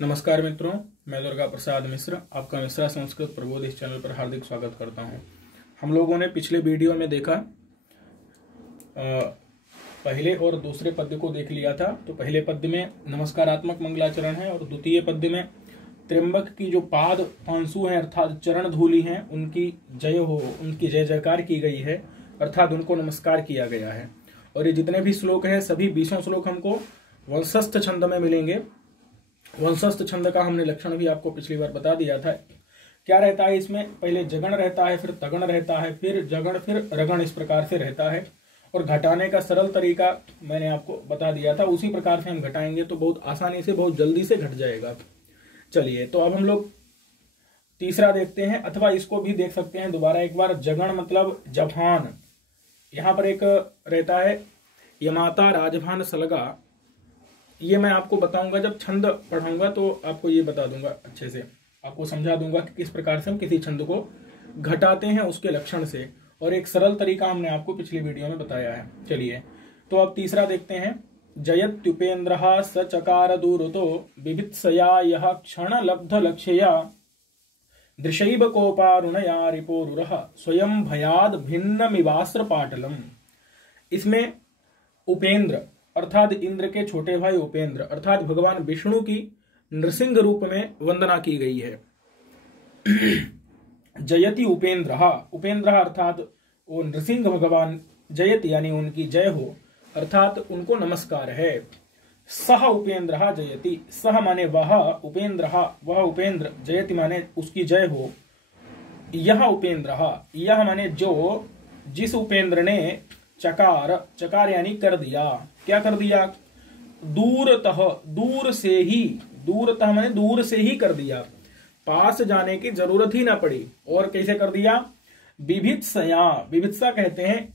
नमस्कार मित्रों, मैं दुर्गा प्रसाद मिश्र आपका मिश्रा संस्कृत प्रबोध इस चैनल पर हार्दिक स्वागत करता हूं। हम लोगों ने पिछले वीडियो में देखा पहले और दूसरे पद्य को देख लिया था। तो पहले पद्य में नमस्कारात्मक मंगलाचरण है और द्वितीय पद्य में त्र्यंबक की जो पाद पांसु हैं अर्थात चरण धूलि हैं उनकी जय हो, उनकी जय जयकार की गई है अर्थात उनको नमस्कार किया गया है। और ये जितने भी श्लोक हैं सभी 20 श्लोक हमको वंशस्थ छंद में मिलेंगे। वंशस्थ छंद का हमने लक्षण भी आपको पिछली बार बता दिया था। क्या रहता है इसमें, पहले जगण रहता है, फिर तगण रहता है, फिर जगण, फिर रगण, इस प्रकार से रहता है। और घटाने का सरल तरीका मैंने आपको बता दिया था, उसी प्रकार से हम घटाएंगे तो बहुत आसानी से, बहुत जल्दी से घट जाएगा। चलिए, तो अब हम लोग तीसरा देखते हैं, अथवा इसको भी देख सकते हैं दोबारा एक बार। जगण मतलब जभान, यहां पर एक रहता है यमाता राजभान सलगा। ये मैं आपको बताऊंगा जब छंद पढ़ाऊंगा तो आपको ये बता दूंगा, अच्छे से आपको समझा दूंगा कि किस प्रकार से हम किसी छंद को घटाते हैं उसके लक्षण से। और एक सरल तरीका हमने आपको पिछली वीडियो में बताया है। चलिए, तो अब तीसरा देखते हैं। जयत्युपेन्द्रः स चकार दूरतो बिभित्सया यः क्षण लब्ध लक्ष्यया दृशैव कोपारुणया रिपोरुरः स्वयं भयाद भिन्नमिवास्त्र पाटलम। इसमें उपेंद्र अर्थात इंद्र के छोटे भाई उपेंद्र अर्थात भगवान विष्णु की नृसिंह रूप में वंदना की गई है। जयति उपेंद्र, उपेंद्र अर्थात वो नृसिंह भगवान, जयति यानी उनकी जय हो अर्थात उनको नमस्कार है। सह उपेंद्र जयति, सह माने वह, उपेंद्र वह उपेंद्र, जयति माने उसकी जय हो। यह उपेंद्र, यह माने जो, जिस उपेंद्र ने चकार, चकार यानी कर दिया, क्या कर दिया, दूरतः, दूर से ही, दूरतः माने दूर से ही कर दिया, पास जाने की जरूरत ही ना पड़ी। और कैसे कर दिया, बिभित्सया, बिभित्सा कहते हैं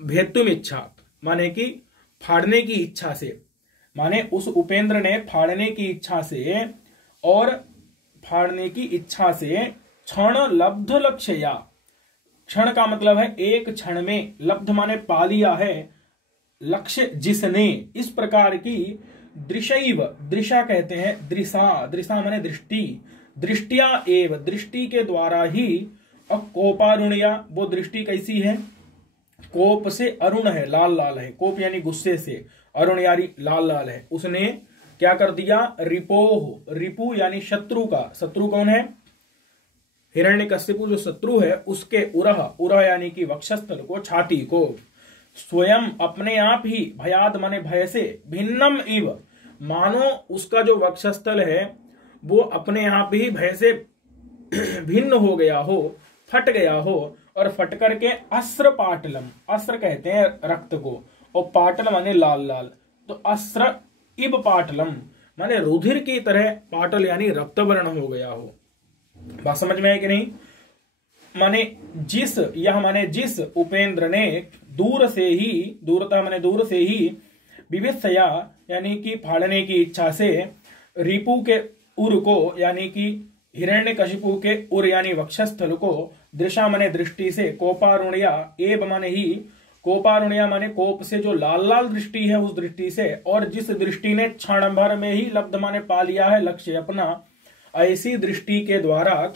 भेतुम इच्छा, माने कि फाड़ने की इच्छा से, माने उस उपेंद्र ने फाड़ने की इच्छा से, और फाड़ने की इच्छा से क्षण लब्ध लक्ष्यया, क्षण का मतलब है एक क्षण में, लब्ध माने पा लिया है, लक्ष्य जिसने, इस प्रकार की दृशैव, दृशा कहते हैं दृशा, दृशा माने दृष्टि, दृष्टिया एव, दृष्टि के द्वारा ही। और कोपारुणया, वो दृष्टि कैसी है, कोप से अरुण है, लाल लाल है, कोप यानी गुस्से से, अरुण यानी लाल लाल है, उसने क्या कर दिया, रिपोह, रिपु यानी शत्रु का, शत्रु कौन है, हिरण्यकश्यपु जो शत्रु है उसके उरह, उरह यानी कि वक्षस्थल को, छाती को, स्वयं अपने आप ही, भयाद माने भय से, भिन्नम इव मानो उसका जो वक्षस्थल है वो अपने आप ही भय से भिन्न हो गया हो, फट गया हो। और फट करके अस्त्र पाटलम, अस्त्र कहते हैं रक्त को, और पाटल माने लाल लाल, तो अस्त्र इव पाटलम माने रुधिर की तरह, पाटल यानी रक्त वर्ण हो गया हो। बात समझ में है कि नहीं। माने जिस, यह माने जिस उपेंद्र ने दूर से ही, दूरता माने दूर से ही, विविधया यानी कि फाड़ने की इच्छा से, रिपु के उर को यानी कि हिरण्यकशिपु के उर यानी वक्षस्थल को, दृशा माने दृष्टि से, कोपारुणया एव माने ही, कोपारुणया माने कोप से जो लाल लाल दृष्टि है उस दृष्टि से, और जिस दृष्टि ने क्षण भर में ही लब्ध माने पा लिया है लक्ष्य अपना, ऐसी दृष्टि के द्वारा,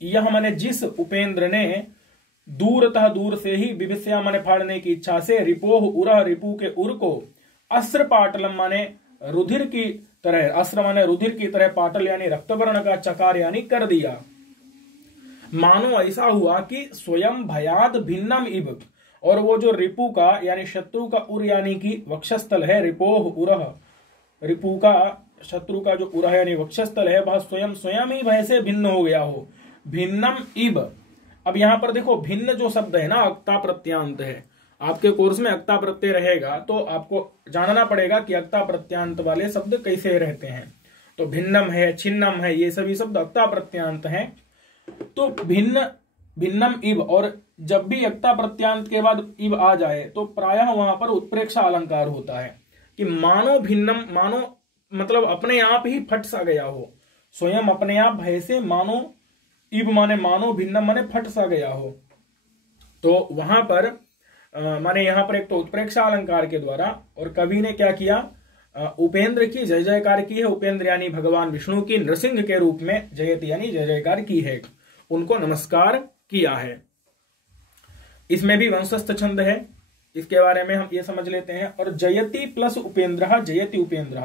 यह माने जिस उपेंद्र ने दूरतः, दूर से ही, विभित्सया माने फाड़ने की इच्छा से, रिपोह उरह रिपु के उर को, अस्त्र पाटलम माने रुधिर की तरह, अस्त्र माने रुधिर की तरह, पाटल यानी रक्तवर्ण का, चकार यानी कर दिया। मानो ऐसा हुआ कि स्वयं भयाद भिन्नम इव, और वो जो रिपु का यानी शत्रु का उर यानी कि वक्षस्थल है, रिपोह उरह, रिपु का शत्रु का जो उरह यानी वक्षस्थल है, वह स्वयं स्वयं ही भय से भिन्न हो गया हो, भिन्नम इव। अब यहां पर देखो भिन्न जो शब्द है ना, अक्ता प्रत्यांत है। आपके कोर्स में अक्ता प्रत्यय रहेगा तो आपको जानना पड़ेगा कि अक्ता प्रत्यांत वाले शब्द कैसे रहते हैं। तो भिन्नम है, छिन्नम है, ये सभी शब्द अक्ता प्रत्यांत हैं। तो भिन्न, भिन्नम इव, और जब भी अक्ता प्रत्यांत के बाद इव आ जाए तो प्रायः वहां पर उत्प्रेक्षा अलंकार होता है कि मानो भिन्नम, मानो मतलब अपने आप ही फट सा गया हो, स्वयं अपने आप भय से, मानो इव माने मानो, भिन्नम माने फट सा गया हो। तो वहां पर माने यहां पर एक तो उत्प्रेक्षा अलंकार के द्वारा, और कवि ने क्या किया, उपेंद्र की जय जयकार की है। उपेंद्र यानी भगवान विष्णु की नृसिंह के रूप में जयति यानी जय जयकार की है, उनको नमस्कार किया है। इसमें भी वंशस्थ छंद है, इसके बारे में हम ये समझ लेते हैं। और जयति प्लस उपेंद्र, जयति उपेंद्र,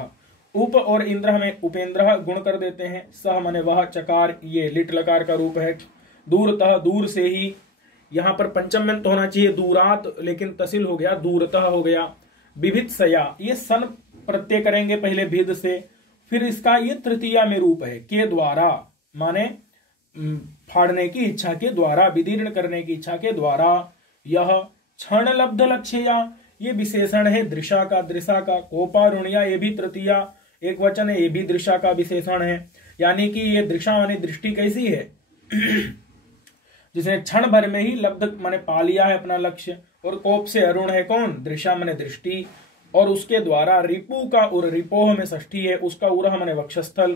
उप और इंद्र में उपेंद्र गुण कर देते हैं। सह माने वह, चकार ये लिट लकार का रूप है। दूरतः दूर से ही, यहां पर पंचम में तो होना चाहिए दूरात, लेकिन तसिल हो गया, दूरतः हो गया। विभित्सया, ये सन प्रत्यय करेंगे पहले भिद से, फिर इसका ये तृतीया में रूप है, के द्वारा माने फाड़ने की इच्छा के द्वारा, विदीर्ण करने की इच्छा के द्वारा। यह क्षण लब्ध लक्ष्या, ये विशेषण है दृशा का, दृशा का। कोपारुणिया, ये भी तृतीया एक वचन है, ये भी दृशा का विशेषण है। यानी कि ये दृशा माने दृष्टि कैसी है जिसने क्षण भर में ही लब्ध माने पा लिया है अपना लक्ष्य। और कोप से अरुण है कौन, दृशा माने दृष्टि। और उसके द्वारा रिपु का उर, रिपोह में षष्ठी है, उसका उरह माने वक्षस्थल।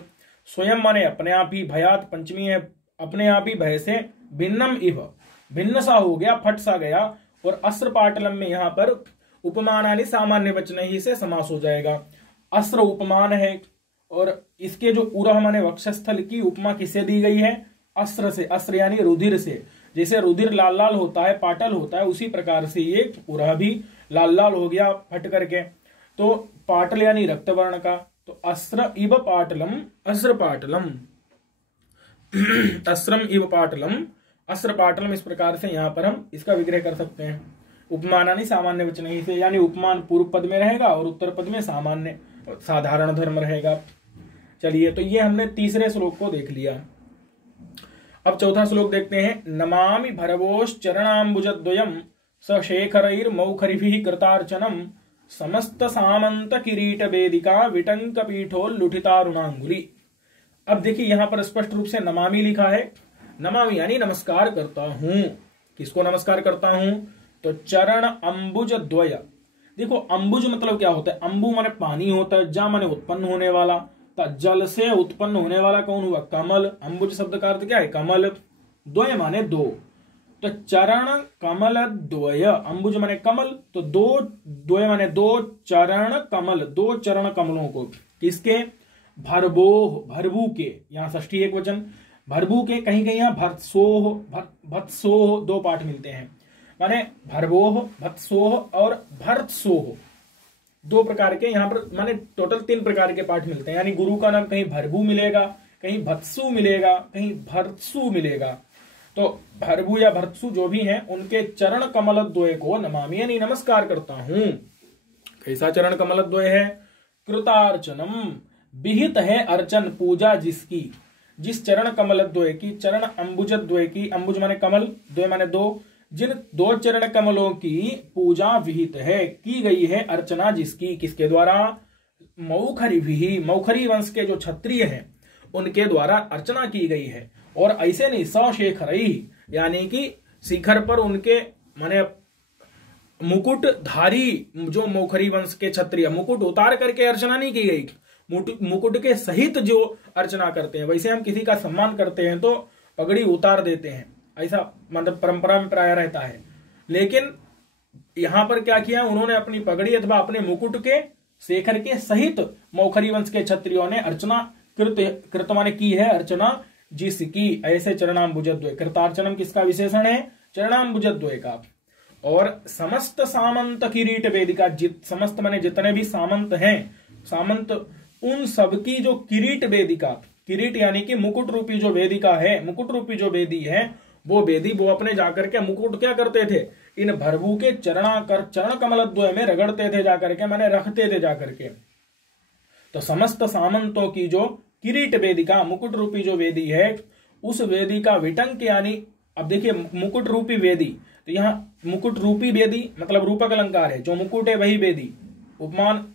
स्वयं माने अपने आप ही, भयात पंचमी है, अपने आप ही भय से। भिन्नम इव, भिन्न सा हो गया, फट सा गया। और अस्त्र पाटलम में यहाँ पर उपमान यानी सामान्य वचन ही से समास हो जाएगा। अस्त्र उपमान है, और इसके जो उरह माने वक्षस्थल की उपमा किससे दी गई है, अस्त्र से। अस्त्र यानी रुधिर से, जैसे रुधिर लाल लाल होता है, पाटल होता है, उसी प्रकार से ये उरह भी लाल लाल हो गया फट करके। तो पाटल यानी रक्त वर्ण का, तो अस्त्र इव पाटलम, अस्त्र पाटलम, अस्त्रम इव पाटलम, अस्त्र पाटलम। इस प्रकार से यहाँ पर हम इसका विग्रह कर सकते हैं। उपमान यानी सामान्य वचन ही से, यानी उपमान पूर्व पद में रहेगा और उत्तर पद में सामान्य साधारण धर्म रहेगा। चलिए, तो ये हमने तीसरे श्लोक को देख लिया। अब चौथा श्लोक देखते हैं। नमामि भरवोश्चरणाम्बुजद्वयम् सशेखरैर्मौखरिभिः कृतार्चनम् समस्त सामंत किरीट वेदिका विटंक पीठोल्लुठितारुणांगुली। अब देखिए यहां पर स्पष्ट रूप से नमामि लिखा है। नमामि यानी नमस्कार करता हूं। किसको नमस्कार करता हूं, तो चरण अंबुज द्वय। देखो अंबुज मतलब क्या होता है, अंबु माने पानी होता है, जा माने उत्पन्न होने वाला, जल से उत्पन्न होने वाला कौन हुआ, कमल। अंबुज शब्द का अर्थ क्या है, कमल। द्वय माने दो, तो चरण कमल द्वय, अंबुज माने कमल, तो दो, द्वय माने दो, चरण कमल, दो चरण कमलों को। किसके, भरबोह, भरबू के, यहाँ षष्ठी एक वचन, भरबू के। कहीं कहीं यहाँ भत्सोह, भत्सोह दो पाठ मिलते हैं, माने भरबोह, भत्सोह और भर्तसोह, दो प्रकार के यहाँ पर माने टोटल 3 प्रकार के पाठ मिलते हैं। यानी गुरु का नाम कहीं भरबू मिलेगा, कहीं भत्सु मिलेगा, कहीं भर्तसु मिलेगा। तो भरबू या भर्तसु जो भी हैं, उनके चरण कमल द्वय को नमामि यानी नमस्कार करता हूं। कैसा चरण कमल द्वय है, कृतार्चनम, विहित है अर्चन पूजा जिसकी, जिस चरण कमल द्वय की, चरण अंबुज द्वय की, अंबुज माने कमल, द्वय माने दो, जिन दो चरण कमलों की पूजा विहित है, की गई है अर्चना जिसकी, किसके द्वारा, मौखरी भी, मौखरी वंश के जो क्षत्रिय हैं उनके द्वारा अर्चना की गई है। और ऐसे नहीं, सशेखरई यानी कि शिखर पर उनके माने मुकुटधारी जो मौखरी वंश के क्षत्रिय, मुकुट उतार करके अर्चना नहीं की गई, मुकुट के सहित जो अर्चना करते हैं। वैसे हम किसी का सम्मान करते हैं तो पगड़ी उतार देते हैं, ऐसा मतलब परंपरा में प्राय रहता है। लेकिन यहां पर क्या किया, उन्होंने अपनी पगड़ी अथवा अपने मुकुट के शेखर के सहित मौखरी वंश के क्षत्रियों ने अर्चना कृत माने की है अर्चना जिसकी। ऐसे चरणाम्बुजद्वय, कृतार्चनम किसका विशेषण है, चरणाम्बुजद्वय का। और समस्त सामंत किरीट वेदिका, समस्त माने जितने भी सामंत हैं, सामंत उन सबकी जो किरीट वेदिका, किरीट यानी कि मुकुट रूपी जो वेदिका है, मुकुट रूपी जो वेदी है, वो वेदी वो अपने जाकर के मुकुट क्या करते थे, इन भरभू के चरण कमल द्वय में रगड़ते थे जाकर के, माने रखते थे जाकर के। तो समस्त सामंतों की जो किरीट वेदिका, मुकुट रूपी जो वेदी है, उस वेदी का विटंक यानी, अब देखिए मुकुट रूपी वेदी, तो यहाँ मुकुट रूपी वेदी मतलब रूपक अलंकार है, जो मुकुट है वही वेदी, उपमान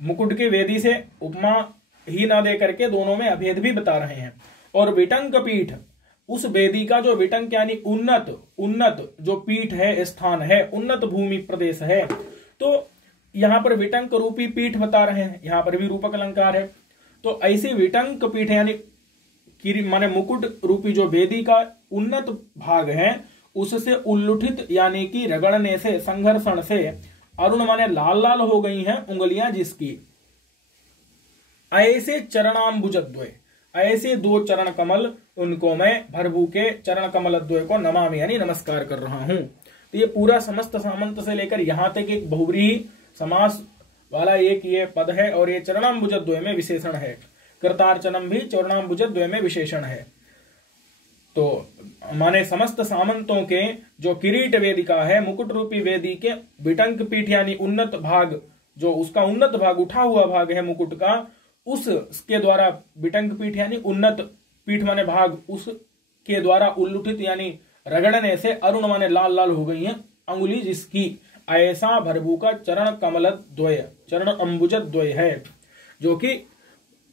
मुकुट की वेदी से उपमा ही ना दे करके दोनों में अभेद भी बता रहे हैं। और विटंक पीठ, उस वेदी का जो विटंक यानी उन्नत जो पीठ है, स्थान है, उन्नत भूमि प्रदेश है, तो यहां पर विटंक रूपी पीठ बता रहे हैं, यहां पर भी रूपक अलंकार है। तो ऐसी विटंक पीठ यानी माने मुकुट रूपी जो वेदी का उन्नत भाग है, उससे उल्लुठित यानी कि रगड़ने से, संघर्षण से, अरुण माने लाल लाल हो गई हैं उंगलियां जिसकी, ऐसे चरणाम्बुजद्वय, ऐसे दो चरण कमल, उनको मैं भरभू के चरण कमल द्वय को नमामि यानी नमस्कार कर रहा हूं। तो ये पूरा समस्त सामंत से लेकर यहां तक एक बहुव्रीहि समास वाला एक ये पद है, और ये चरणाम्बुजद्वय में विशेषण है। कृतार्चनम भी चरणाम्बुजद्वय में विशेषण है। तो माने समस्त सामंतों के जो किरीट वेदिका है, मुकुट रूपी वेदी के विटंक पीठ यानी उन्नत भाग, जो उसका उन्नत भाग उठा हुआ भाग है मुकुट का, उसके द्वारा विटंक पीठ यानी उन्नत पीठ माने भाग, उसके द्वारा उल्लुठित यानी रगड़ने से अरुण माने लाल लाल हो गई है अंगुली जिसकी, ऐसा भरभू का चरण कमल द्वय, चरण अंबुज द्वय है, जो कि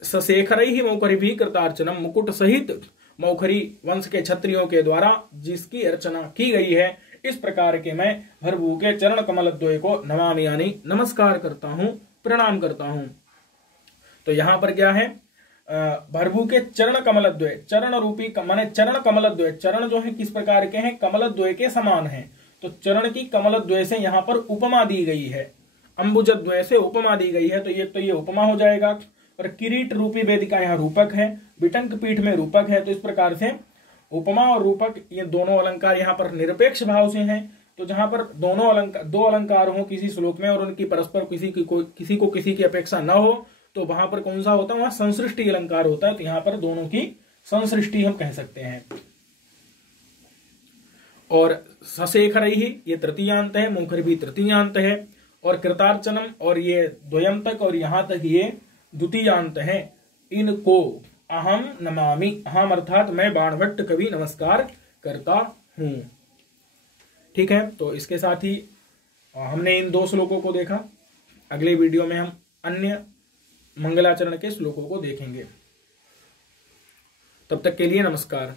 सशेखर ही मौखरी भी कृतार्चनम, मुकुट सहित मौखरी वंश के क्षत्रियों के द्वारा जिसकी अर्चना की गई है, इस प्रकार के मैं भरभू के चरण कमल द्वय को नमामि यानी नमस्कार करता हूं, प्रणाम करता हूं। तो यहां पर क्या है, भरभू के चरण कमल द्वय, चरण रूपी माने चरण कमल द्वय, चरण जो है किस प्रकार के हैं, कमल द्वय के समान है। तो चरण की कमल द्वय से यहां पर उपमा दी गई है, अंबुज द्वय से उपमा दी गई है, तो ये उपमा हो जाएगा। और किरीट रूपी वेदिका यहाँ रूपक है, विटंक पीठ में रूपक है। तो इस प्रकार से उपमा और रूपक ये दोनों अलंकार यहाँ पर निरपेक्ष भाव से हैं। तो जहां पर दोनों अलंकार, दो अलंकार हो किसी श्लोक में और उनकी परस्पर किसी को किसी की अपेक्षा न हो, तो वहां पर कौन सा होता है, वहां संसृष्टि अलंकार होता है। तो यहाँ पर दोनों की संसृष्टि हम कह सकते हैं। और सशेखर ही ये तृतीयांत है, मुखर भी तृतीयांत है, और कृतार्चनम और ये द्वयम तक और यहां तक ये द्वितीयांत है। इनको अहम नमामि, अहम अर्थात मैं बाणभट्ट कवि नमस्कार करता हूं। ठीक है, तो इसके साथ ही हमने इन दो श्लोकों को देखा। अगले वीडियो में हम अन्य मंगलाचरण के श्लोकों को देखेंगे। तब तक के लिए नमस्कार।